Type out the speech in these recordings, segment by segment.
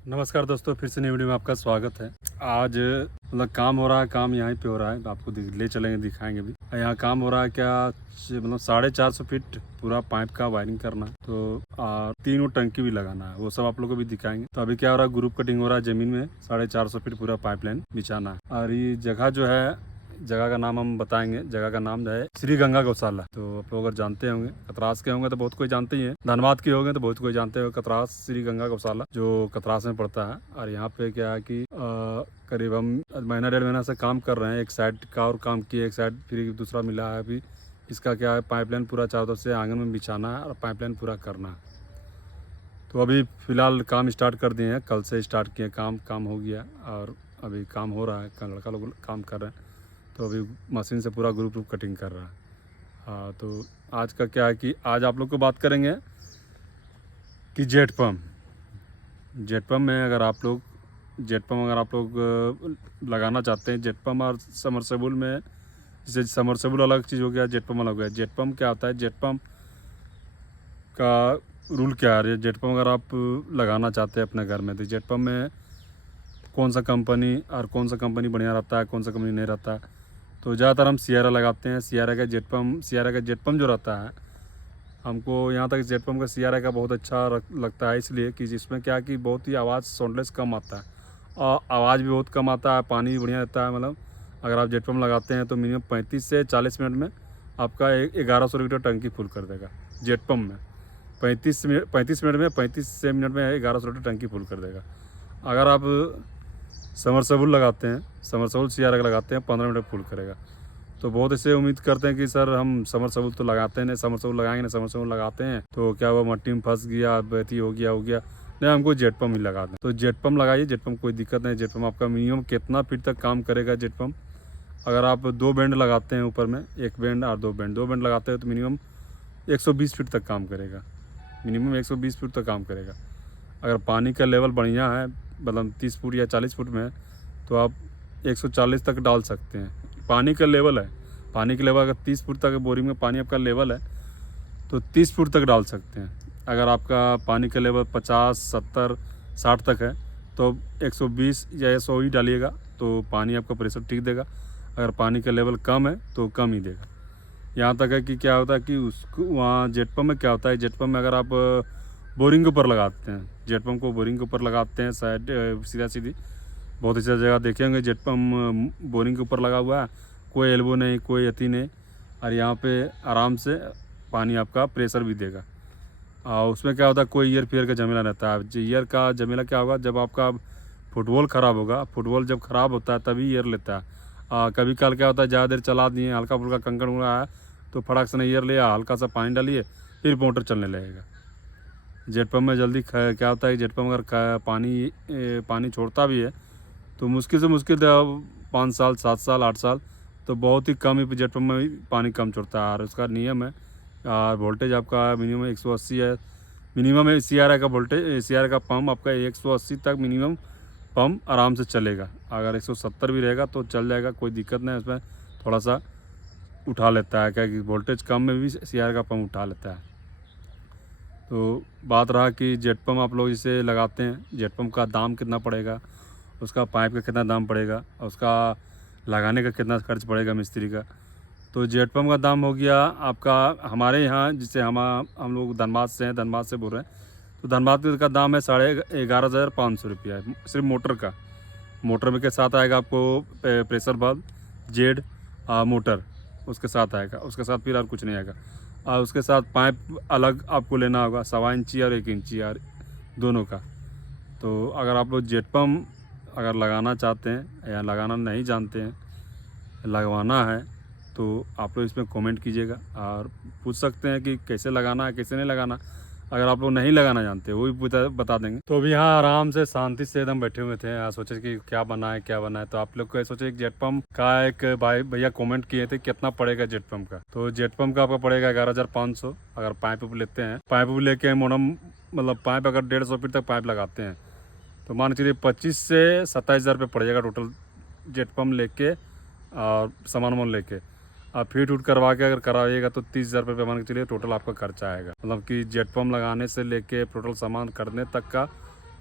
नमस्कार दोस्तों, फिर से नई वीडियो में आपका स्वागत है। आज काम हो रहा है, काम यहाँ पे हो रहा है, आपको ले चलेंगे, दिखाएंगे भी। यहाँ काम हो रहा है क्या, 450 फीट पूरा पाइप का वायरिंग करना है, तो 3 टंकी भी लगाना है, वो सब आप लोग को भी दिखाएंगे। तो अभी क्या हो रहा है, ग्रुप कटिंग हो रहा है, जमीन में 450 फीट पूरा पाइपलाइन बिछाना है। और ये जगह जो है, जगह का नाम हम बताएंगे। जगह का नाम जो है श्री गंगा गौशाला। तो आप लोग अगर जानते होंगे, कतरास के होंगे तो बहुत कोई जानते ही है, धनबाद के होंगे तो बहुत कोई जानते हो। कतरास श्री गंगा गौशाला जो कतरास में पड़ता है। और यहाँ पे क्या है कि करीब हम महीना 1.5 महीना से काम कर रहे हैं। एक साइड का और काम किए, एक साइड फिर दूसरा मिला है। अभी इसका क्या है, पाइपलाइन पूरा चारों तरफ से आंगन में बिछाना है और पाइपलाइन पूरा करना है। तो अभी फ़िलहाल काम स्टार्ट कर दिए हैं, कल से स्टार्ट किए, काम हो गया और अभी काम हो रहा है। लड़का लोग काम कर रहे हैं, तो अभी मशीन से पूरा ग्रुप कटिंग कर रहा है। हाँ, तो आज का क्या है कि आज आप लोग को बात करेंगे कि जेट पम्प में अगर आप लोग लगाना चाहते हैं, जेट पम्प और समरसेबुल में, जैसे समरसेबुल अलग चीज़ हो गया, जेट पम्प अलग हो गया। जेट पम्प क्या होता है, जेट पम्प का रूल क्या है। जेट पम्प अगर आप लगाना चाहते हैं अपने घर में, तो जेट पम्प में कौन सा कंपनी बढ़िया रहता है, कौन सा कंपनी नहीं रहता है। तो ज़्यादातर हम सियारा लगाते हैं। सियारा का जेट पम्प जो रहता है, हमको यहाँ तक जेट पम्प का सियारा का बहुत अच्छा लगता है, इसलिए कि जिसमें क्या कि बहुत ही आवाज़ साउंडलेस कम आता है और आवाज़ भी बहुत कम आता है, पानी भी बढ़िया रहता है। मतलब अगर आप जेट पम्प लगाते हैं तो मिनिमम 35 से 40 मिनट में आपका 1100 लीटर टंकी फुल कर देगा। जेट पम्प में 35 से मिनट में 1100 लीटर टंकी फुल कर देगा। अगर आप समरसेबुल लगाते हैं, समरसेबुल सियारा का लगाते हैं, 15 मिनट फुल करेगा। तो बहुत ऐसे उम्मीद करते हैं कि सर हम समरसेबुल तो लगाते हैं नहीं, समरसेबुल लगाएंगे नहीं, समरसेबुल लगाते हैं तो क्या वो मट्टी में फंस गया, बेती हो गया नहीं, हमको जेट पम्प ही लगा दें। तो जेट पम्प लगाइए, जेट पम्प कोई दिक्कत नहीं। जेट पम्प आपका मिनिमम कितना फीट तक काम करेगा जेट पम्प। अगर आप 2 बेंड लगाते हैं ऊपर में, 1 बेंड और 2 बेंड लगाते हैं तो मिनिमम 120 फीट तक काम करेगा। मिनिमम 120 फीट तक काम करेगा। अगर पानी का लेवल बढ़िया है, मतलब 30 फुट या 40 फुट में, तो आप 140 तक डाल सकते हैं। पानी का लेवल अगर 30 फुट तक बोरिंग में पानी आपका लेवल है तो 30 फुट तक डाल सकते हैं। अगर आपका पानी का लेवल 50, 70, 60 तक है तो 120 या 100 ही डालिएगा, तो पानी आपका प्रेशर ठीक देगा। अगर पानी का लेवल कम है तो कम ही देगा। यहाँ तक है कि क्या होता है कि उसको वहाँ जेट पम्प में क्या होता है, जेट पम्प में अगर आप बोरिंग के ऊपर लगाते हैं, जेट पम्प को बोरिंग के ऊपर लगाते हैं, साइड सीधा सीधी बहुत अच्छी जगह देखे होंगे, जेट पम्प बोरिंग के ऊपर लगा हुआ है, कोई एल्बो नहीं, कोई अति नहीं, और यहाँ पे आराम से पानी आपका प्रेशर भी देगा। और उसमें क्या होता है, कोई ईयर फेयर का झमेला रहता है। ईयर का झमेला क्या होगा, जब आपका फुटबॉल ख़राब होगा, फुटबॉल जब ख़राब होता है तभी ईयर लेता है। कभी कल क्या होता है, ज़्यादा देर चला दिए, हल्का फुल्का कंकड़ उड़ा है तो फटाक से ईयर लिया, हल्का सा पानी डालिए, फिर मोटर चलने लगेगा। जेट पम्प में जल्दी क्या होता है, जेट पम्प अगर पानी छोड़ता भी है तो मुश्किल से मुश्किल 5 साल, 7 साल, 8 साल, तो बहुत ही कम ही जेट पम्प में पानी कम छोड़ता है। और उसका नियम है, और वोल्टेज आपका मिनिमम 180 है। मिनिमम है सीआरआई का वोल्टेज, सीआरआई का पम्प आपका 180 तक मिनिमम पम्प आराम से चलेगा। अगर 170 भी रहेगा तो चल जाएगा, कोई दिक्कत नहीं। उसमें थोड़ा सा उठा लेता है, क्या कि वोल्टेज कम में भी सीआरआई का पम्प उठा लेता है। तो बात रहा कि जेट पम्प आप लोग इसे लगाते हैं, जेट पम्प का दाम कितना पड़ेगा, उसका पाइप का कितना दाम पड़ेगा, और उसका लगाने का कितना खर्च पड़ेगा मिस्त्री का। तो जेट पम्प का दाम हो गया आपका, हमारे यहाँ जिससे हम लोग धनबाद से हैं, धनबाद से बोल रहे हैं, तो धनबाद का दाम है 11,500 रुपया है, सिर्फ मोटर का। मोटर में के साथ आएगा आपको प्रेशर बल्ब, जेड मोटर उसके साथ आएगा, उसके साथ फिर और कुछ नहीं आएगा। और उसके साथ पाइप अलग आपको लेना होगा, 1.25 इंची और 1 इंची और दोनों का। तो अगर आप लोग जेट पम्प अगर लगाना चाहते हैं या लगाना नहीं जानते हैं, लगवाना है, तो आप लोग इसमें कमेंट कीजिएगा और पूछ सकते हैं कि कैसे लगाना है, कैसे नहीं लगाना। अगर आप लोग नहीं लगाना जानते वो भी बता देंगे। तो अभी यहाँ आराम से शांति से एकदम बैठे हुए थे, यहाँ सोचे कि क्या बनाए। तो आप लोग को सोचे जेट पम्प का एक भाई भैया कमेंट किए थे कितना पड़ेगा जेट पम्प का। तो जेट पम्प का आपका पड़ेगा 11,500 अगर पाइप लेते हैं। पाइप लेके मोडम, मतलब पाइप अगर 150 फीट तक पाइप लगाते हैं तो मान चलिए 25 से 27,000 रुपये पड़ जाएगा टोटल, जेट पम्प लेके और सामान लेके। आप फिट उट करवा के अगर कराइएगा तो 30,000 रुपये मान के चलिए टोटल आपका खर्चा आएगा। मतलब कि जेट पम्प लगाने से लेके टोटल सामान खरीदने तक का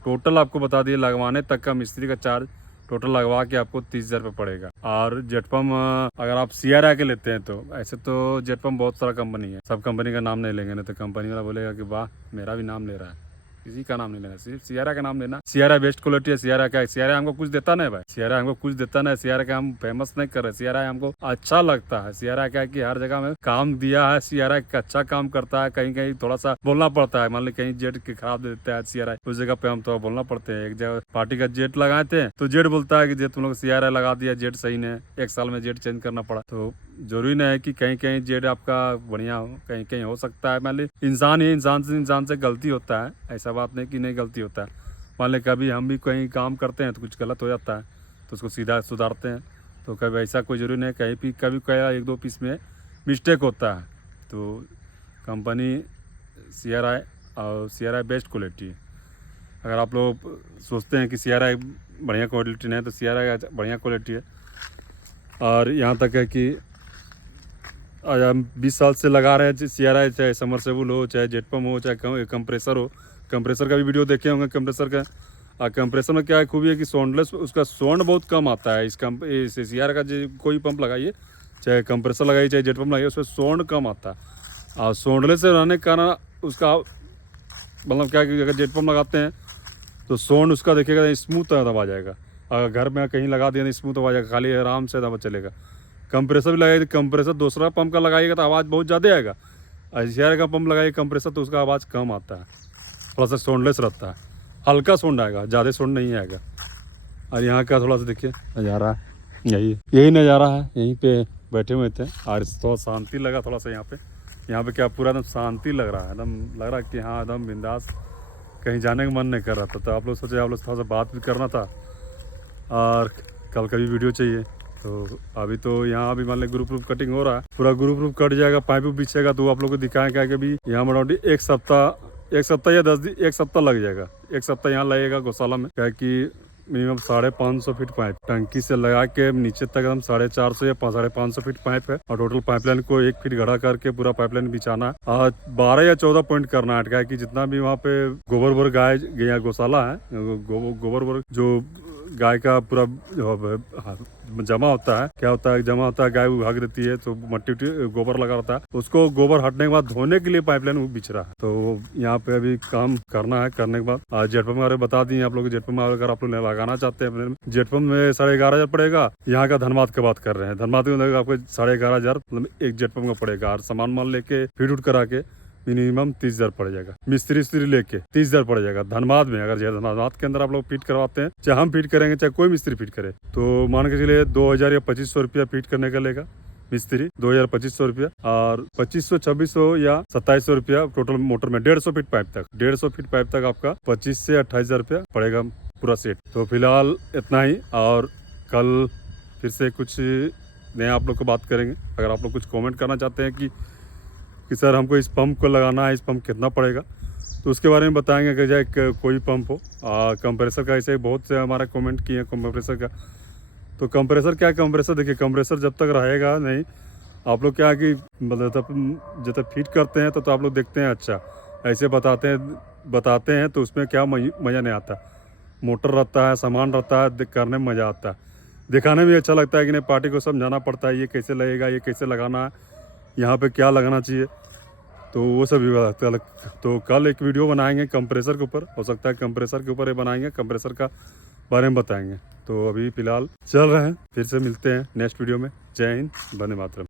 टोटल आपको बता दिए लगवाने तक का मिस्त्री का चार्ज टोटल लगवा के आपको 30,000 रुपये पड़ेगा। और जेट पम्प अगर आप CRI के लेते हैं तो ऐसे तो जेट पम्प बहुत सारा कंपनी है, सब कंपनी का नाम नहीं लेंगे, नहीं तो कंपनी वाला बोलेगा कि वाह मेरा भी नाम ले रहा है। किसी का नाम नहीं लेना, सिर्फ CRI का नाम लेना। CRI बेस्ट क्वालिटी है। CRI का CRI हमको कुछ देता नहीं भाई, CRI हमको कुछ देता नहीं। CRI का हम फेमस नहीं कर रहे, CRI हमको अच्छा लगता है। CRI का कि हर जगह में काम दिया है, CRI का अच्छा काम करता है। कहीं कहीं थोड़ा सा बोलना पड़ता है, मान ली कहीं जेट के खराब दे देता है CRI, उस जगह पे हम तो बोलना पड़ते हैं। एक जगह पार्टी का जेट लगाए थे तो जेट बोलता है कि जेट तुम लोग CRI लगा दिया, जेट सही नहीं, 1 साल में जेट चेंज करना पड़ा। तो जरूरी नहीं है कि कहीं कहीं जेट आपका बढ़िया हो, कहीं कहीं हो सकता है। मान ली इंसान ही इंसान से गलती होता है, ऐसा बात नहीं कि नहीं गलती होता है। मान ली कभी हम भी कहीं काम करते हैं तो कुछ गलत हो जाता है तो उसको सीधा सुधारते हैं। तो कभी ऐसा कोई ज़रूरी नहीं, कहीं भी कभी कहीं 1-2 पीस में मिस्टेक होता है। तो कंपनी CRI और CRI बेस्ट क्वालिटी है। अगर आप लोग सोचते हैं कि CRI बढ़िया क्वालिटी नहीं है तो CRI बढ़िया क्वालिटी है। और यहाँ तक है कि आज हम 20 साल से लगा रहे हैं CRI, चाहे समरसेबुल हो, चाहे जेट पम्प हो, चाहे कंप्रेसर हो। कंप्रेसर का भी वीडियो देखे होंगे कंप्रेसर का। कंप्रेसर में क्या है खूबी है कि साउंडलेस, उसका साउंड बहुत कम आता है। इस CRI का जो कोई पंप लगाइए, चाहे कंप्रेसर लगाइए चाहे जेट पम्प लगाइए, उसमें साउंड कम आता है। और साउंडलेस रहने के कारण उसका मतलब क्या है कि अगर जेट पम्प लगाते हैं तो साउंड उसका देखिएगा स्मूथ दब आ जाएगा। अगर घर में कहीं लगा दिया तो स्मूथ दब आ जाएगा, खाली आराम से दब चलेगा। कंप्रेसर भी लगाइए, कंप्रेसर दूसरा पंप का लगाइएगा तो आवाज़ बहुत ज़्यादा आएगा। CRI का पंप लगाइए कंप्रेसर तो उसका आवाज़ कम आता है, थोड़ा सा साउंडलेस रहता है, हल्का साउंड आएगा, ज़्यादा साउंड नहीं आएगा। और यहाँ का थोड़ा सा देखिए नज़ारा, यही नज़ारा है। यहीं पे बैठे हुए थे और थोड़ा शांति लगा थोड़ा सा यहाँ पे क्या पूरा एकदम शांति लग रहा है, एकदम लग रहा है कि हाँ एकदम बिंदास, कहीं जाने का मन नहीं कर रहा था। तो आप लोग सोचे आप लोग थोड़ा सा बात भी करना था और कल का भी वीडियो चाहिए। तो अभी तो यहाँ अभी मान ली ग्रुप कटिंग हो रहा है, पूरा ग्रुप कट जाएगा, पाइप बिछेगा तो आप लोग को दिखाएगा कि अभी यहाँ मोटामोटी एक सप्ताह या 10 दिन, 1 सप्ताह लग जाएगा। 1 सप्ताह यहाँ लगेगा गौशाला में, क्या कि मिनिमम 550 फीट पाइप टंकी से लगा के नीचे तक एकदम 450 या 550 फीट पाइप है। और टोटल पाइपलाइन को 1 फीट गढ़ा करके पूरा पाइपलाइन बिछाना है। और 12 या 14 पॉइंट करना है, क्या कि जितना भी वहाँ पे गोबर गाय गौशाला है, गोबर जो गाय का पूरा जमा होता है, क्या होता है जमा होता है, गाय भाग देती है तो मट्टी गोबर लगा रहता है, उसको गोबर हटने के बाद धोने के लिए पाइपलाइन बिछ रहा है। तो यहाँ पे अभी काम करना है, करने के बाद जेट पम्प बारे बता दिए आप लोग। जेट पम्प अगर आप लोग लगाना चाहते हैं, जेट पम्प में 11,500 पड़ेगा। यहाँ का धनबाद की बात कर रहे हैं, धनबाद में आपको 11,500 मतलब एक जेट पम्प का पड़ेगा। और सामान मान लेके फिट उठ करा के मिनिमम 30,000 पड़ जाएगा। मिस्त्री लेके 30,000 पड़ जाएगा धनबाद में। अगर धनबाद के अंदर आप लोग फिट करवाते हैं, चाहे हम फिट करेंगे चाहे कोई मिस्त्री फिट करे, तो मान के चलिए 2,000 या 2,500 रुपया फिट करने का लेगा मिस्त्री, 2,000-2,500 रुपया। और 2,500-2,600 या 2,700 रुपया टोटल मोटर में 150 फीट पाइप तक, 150 फीट पाइप तक आपका 25 से 28,000 रुपया पड़ेगा पूरा सेट। तो फिलहाल इतना ही, और कल फिर से कुछ नया आप लोग को बात करेंगे। अगर आप लोग कुछ कॉमेंट करना चाहते हैं कि सर हमको इस पंप को लगाना है, इस पंप कितना पड़ेगा, तो उसके बारे में बताएंगे। कि चाहे कोई पंप हो, कंप्रेसर का ऐसे बहुत से हमारा कमेंट किए कंप्रेसर का। तो कंप्रेसर क्या है, कंप्रेसर देखिए, कंप्रेसर जब तक रहेगा नहीं, आप लोग क्या है कि मतलब जब तक फिट करते हैं तो आप लोग देखते हैं अच्छा ऐसे बताते हैं तो उसमें क्या मज़ा नहीं आता। मोटर रहता है, सामान रहता है, करने में मज़ा आता है, दिखाने में अच्छा लगता है कि नहीं। पार्टी को समझाना पड़ता है ये कैसे लगेगा, ये कैसे लगाना है, यहाँ पे क्या लगाना चाहिए, तो वो सब भी बताते हैं। तो कल एक वीडियो बनाएंगे कंप्रेसर के ऊपर, हो सकता है कंप्रेसर के ऊपर ये बनाएंगे, कंप्रेसर का बारे में बताएंगे। तो अभी फ़िलहाल चल रहे हैं, फिर से मिलते हैं नेक्स्ट वीडियो में। जय हिंद, वंदे मातरम।